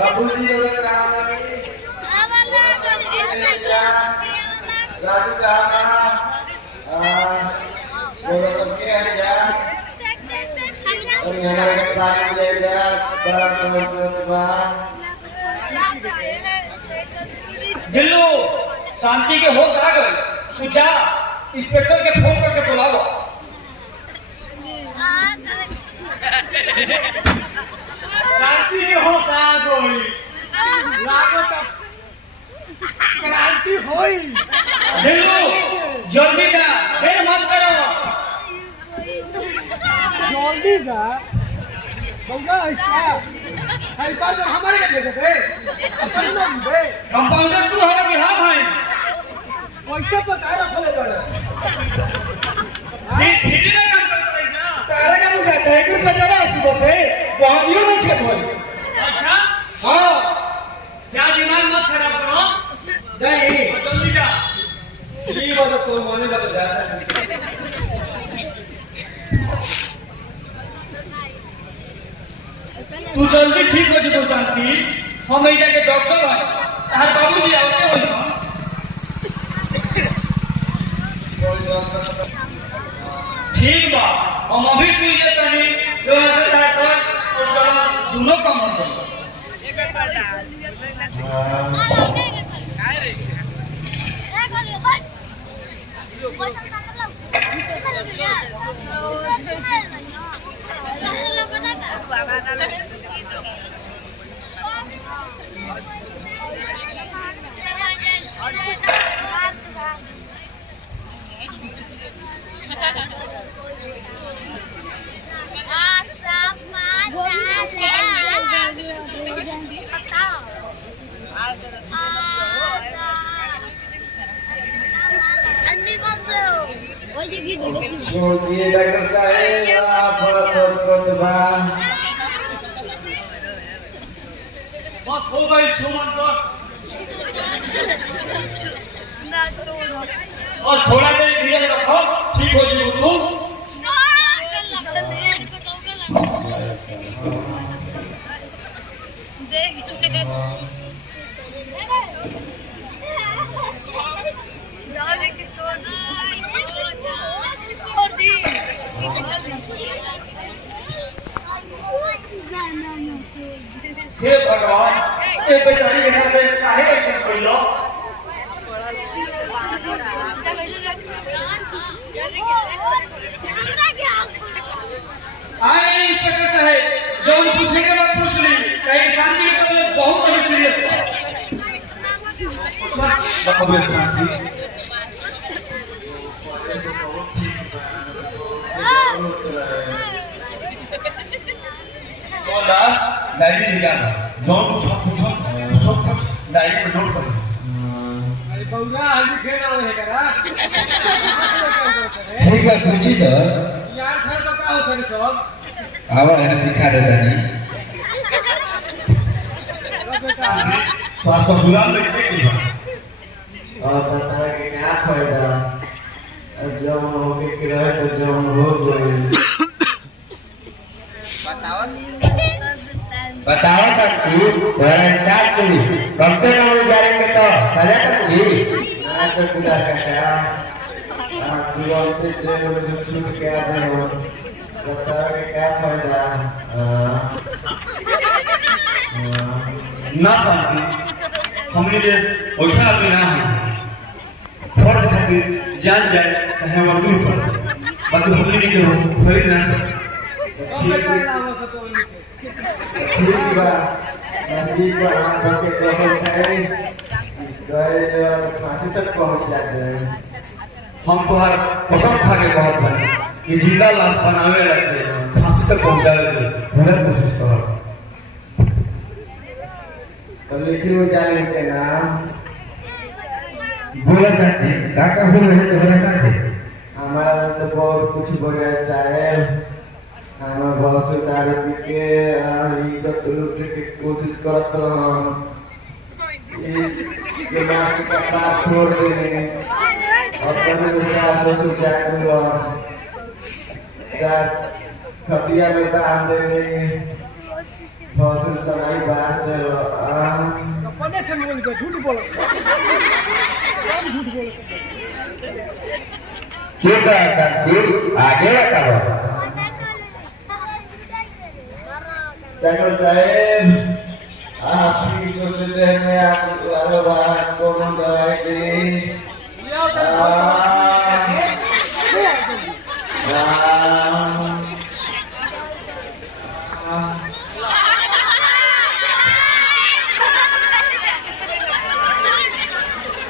बाबूजी लोग राम रानी राजू साहब लोग सबके हैं जा और यहाँ के पानी ले जा बड़ा दिल्लू शांति के होश आ गए तू जा इंस्पेक्टर के फोन करके बुलाओ शांति के होश आ गई लागो तक क्रांति होई दिल्लू जल्दी जा देर मत करो जल्दी जा बंगा ऐसा हेल्पर में हमारे के दे दे अपन ना दे कंपाउंडर तू है कि हां भाई पैसा पता रखले बड़े फिर ना काम करता है ना तारे का मुझे 1 रुपया जरा सुबह से बहुत ही नहीं खेत होई अच्छा हां जा दिमाग मत खराब करो नहीं जल्दी जा ये बात तो माने बात जा तू जल्दी ठीक हो जी शांति हम एजा के डॉक्टर है तार बाबूजी आते हो ठीक बा हम अभी सुई लेते हैं जो है डॉक्टर और चलो दोनों काम हो जाए छोड़िए डॉक्टर साहब आप बहुत बस हो गई छुमन तो और थोड़ा देर धीरे रखो ठीक हो जी तू हे भगवान ये बेचारी के साथ काहे ऐसा कइलो अरे इंस्पेक्टर साहब जो पूछने के बाद पूछ ली कहीं शांति के लिए बहुत सीरियस बहुत शांति डायरी निकाल जो कुछ पूछो सब कुछ डायरी में नोट करो अरे बउरा हल्दी खेल रहा है करा ठीक है पूछी सर यार फिर बताओ सर सब आवा है सिखा देता नहीं तो आप सब बुला ले के और बता के क्या फायदा जब हो गए किराए तो जब हो गए बताओ सकती बड़ा इंसान तुम कम से कम जाएंगे तो सजा तक भी ना तो खुदा का क्या तू अपने जेल में जो छूट के आ गए हो बताओ कि क्या फायदा ना शांति हमने जे वैसा आदमी ना है फर्ज खातिर जान जाए चाहे वो दूर पर बाकी हमने नहीं करो खरीद ना सकते ठीक बा नसीब पर हम के कहल है गए फांसी तक पहुंच जाते हम तोहार कसम खा के कहत बानी कि जिंदा लाश बनावे लगे फांसी तक पहुंचावे के पूरा कोशिश कर तो लिखी हो जाने के नाम बोला सकते काका बोल रहे तो बोला सकते हमारा तो बहुत कुछ बोल रहा है हम बहुत से दारू पी के इज्जत लूट के कोशिश करत रहम इस दिमाग का बात छोड़ देने अपने विचार से क्या करूँ खटिया में बांध देने बहुत सारी बात अपने से बोल के झूठ बोलो कौन झूठ बोलो चुप रहा शांति आगे बताओ डॉक्टर साहब आपकी सोचते हैं आप बात को दवाई दी ले आओ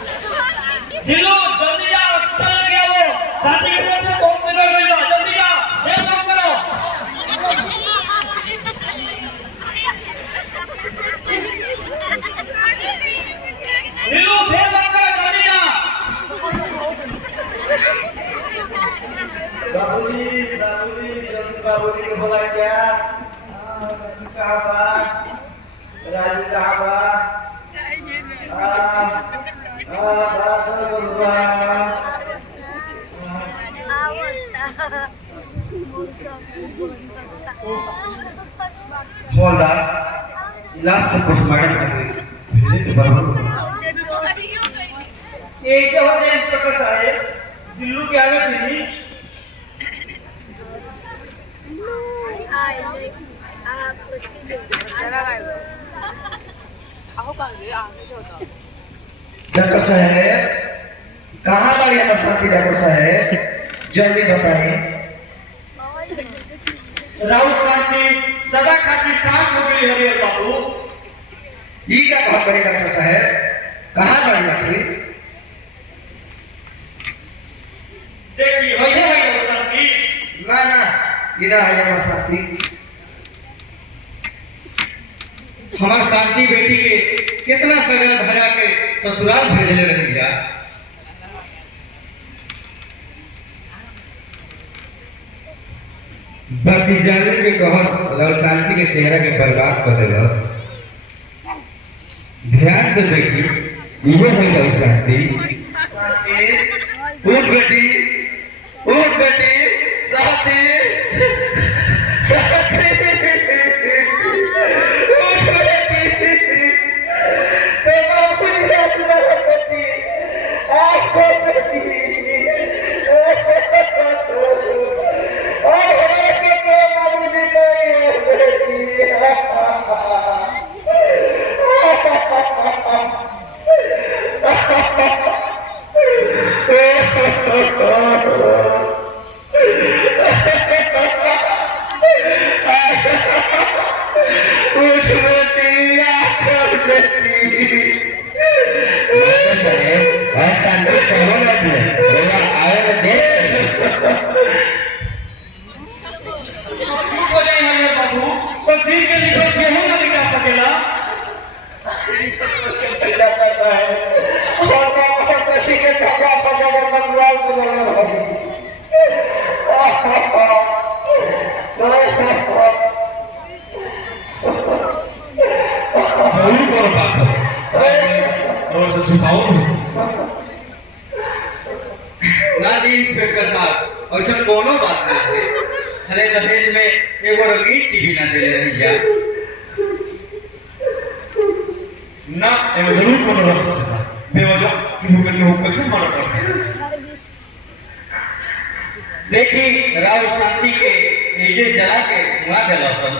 दिलो जल्दी जा हॉस्पिटल लेके आओ शादी के बाद बहुत बिगड़ गई बा जल्दी जा एक काम करो दिलो फिर बात करो जल्दी जा बाबूजी बाबूजी को बोला क्या कहाँ बा राजू कहाँ बा होल्डर लास्ट में पोस्टमार्टम कर दे भेजे तो बराबर ये जो है इंस्पेक्टर साहब दिल्लू के आगे थी डॉक्टर साहब कहाँ पर ये बरसाती डॉक्टर साहब जल्दी बताइए राहुल शांति सदा खाती शांत हो गई हरिहर बाबू ये क्या बहुत बड़ी डॉक्टर साहब कहाँ बड़ी आखिर देखिए है राहुल शांति ना ना ये ना है बरसाती हमार शांति बेटी के कितना सजा धरा के ससुराल भेजले रही जा बाकी जाने के कहर लव शांति के चेहरा के बर्बाद कर देलस ध्यान से देखी ये है लव शांति उठ बेटी शांति चुप हो जाए हरिहर बाबू तो दिन के लिए गेहूं ना बिका सकेला जरूर करो बात और तो छुपाओ ना जी इंस्पेक्टर साहब ऐसा कोनो बात ना है अरे दहेज में एगो रंगीन टीवी ना दे रही जा ना एमे जरूर कोनो रहस्य बा बेवजह केहू के केहू कैसे मरत रहे देखी राव शांति के इजे जला के मुआ देला सन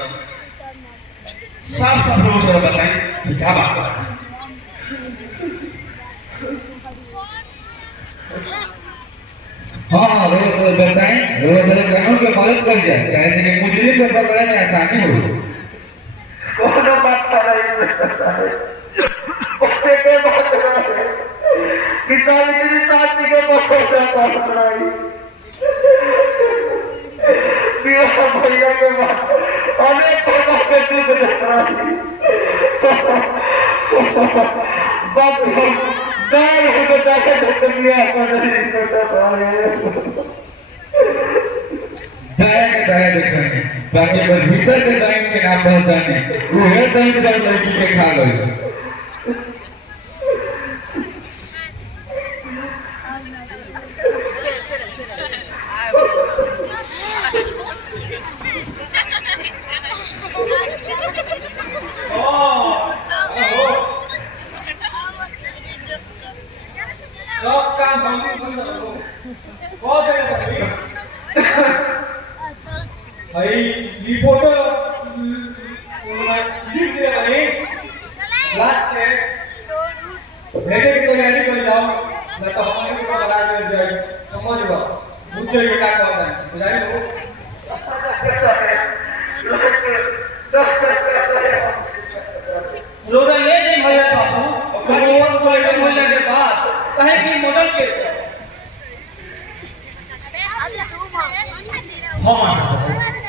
साफ साफ लोगों से बताएं कि क्या बात है हाँ लोगों से बताएं लोगों से कानून की मदद कर जाए चाहे से मुजरिम को पकड़ने में आसानी हो कोनो बात कर रही उससे के बात कर रही किसान तेरी शांति के बसोटा कर रही मेरा भैया के बात अनेक प्रकार के दुख देख रही बात दाल हो तो जाके देख लिया कर रही दया के दया देखेंगे बाकी अगर भीतर के दाइन के नाम पहचाने वो है दाइन दाइन लड़की के खा गई जीत दिया भाई लास्ट के भेजे की तैयारी कर जाओ नहीं तो हमारे को बना दे जाए समझ लो मुझे ये क्या करना है बुझाई लो लोग ये नहीं भैया बाबू और को एक महीने के बाद कहे कि मॉडल केस हाँ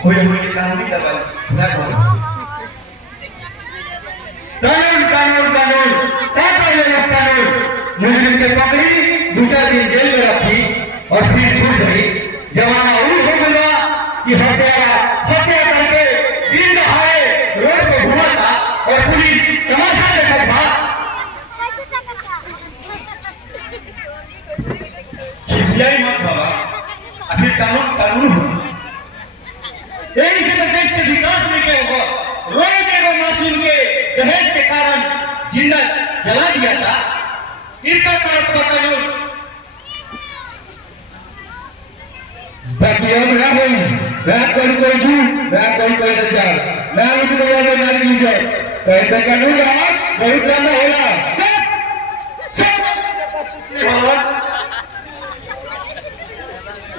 कोई कानूनी दबाव ना करो कानून कानून कानून क्या करेगा कानून मुस्लिम के पकड़ी 2-4 दिन जेल में रखी और फिर छूट गई जमाना उल्ट हो गया कि हत्या करके दिन दहाड़े रोड पे घूमा था और पुलिस तमाशा देखा था खिसियाई मत बाबा आखिर कानून कानून हो यही से तो देश के विकास नहीं के होगा रोज एगो मासूम के दहेज के कारण जिंदा जला दिया था इनका कानून बाकी हम ना बोल मैं कोई झू मैं कोई नचार मैं उनके दया में ना गिर जाए तो ऐसा कानून है बहुत लंबा होला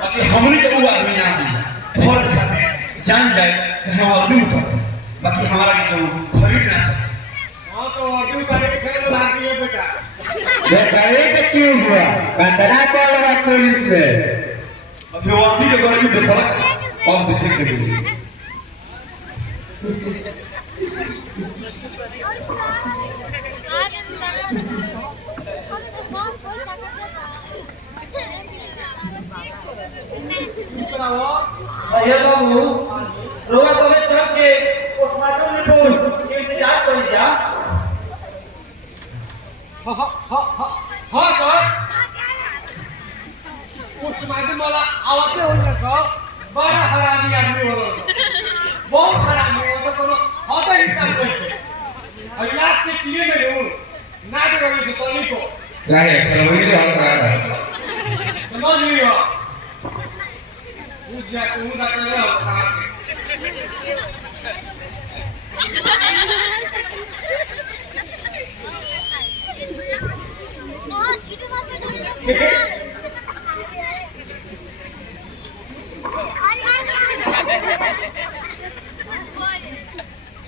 बाकी हमने तो वो आदमी ना दी फौज खाते जान जाए कहे वो आदमी उठाते बाकी हमारा की तो खरीद ना सकते हाँ तो आदमी का एक खेल भाग दिए बेटा बेटा एक क्यों हुआ कंटरा पड़ रहा पुलिस में अभी वो आदमी के बारे में देखा कौन देखेंगे भी भैया बाबू रोज हमें चढ़ के पोस्टमार्टम रिपोर्ट के इंतजार कर दिया हाँ सर पोस्टमार्टम वाला आवते हो गया सर बड़ा हरामी आदमी हो बहुत हरामी हो तो कोनो होता ही सब बैठे और लास्ट के चीने में रहूं ना दे रही से तोली को क्या है फरवरी के हाल का समझ लियो उस जा तू ना कर रहा हो कहां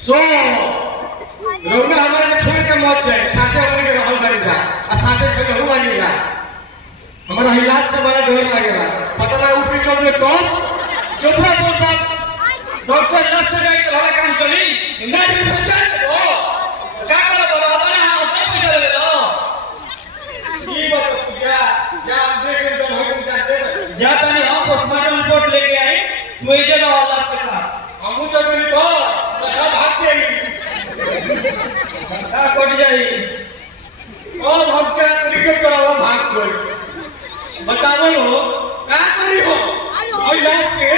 सो रोना हमारे को छोड़ के मत जाए साथे अपने के रहल बनी जा और साथे के रहू बनी जा हमारा इलाज से बड़ा डर लगेगा पता ना उठ के चल दे तो चुपड़ा बोल बाप डॉक्टर इलाज से जाए तो हमारा काम चली ना दे बचा दो क्या करो बाबा हमारे हाथ से पैसा ले लो ये बात पूजा जा देख के तो हो के दे जाता नहीं हम पोस्टमार्टम रिपोर्ट लेके आए तो ये जगह और लाश के साथ हम तो नहीं तो सब भाग जाएगी क्या कट जाए और हम क्या क्रिकेट करावा भाग कोई बताओ क्या करी हो और लास्ट के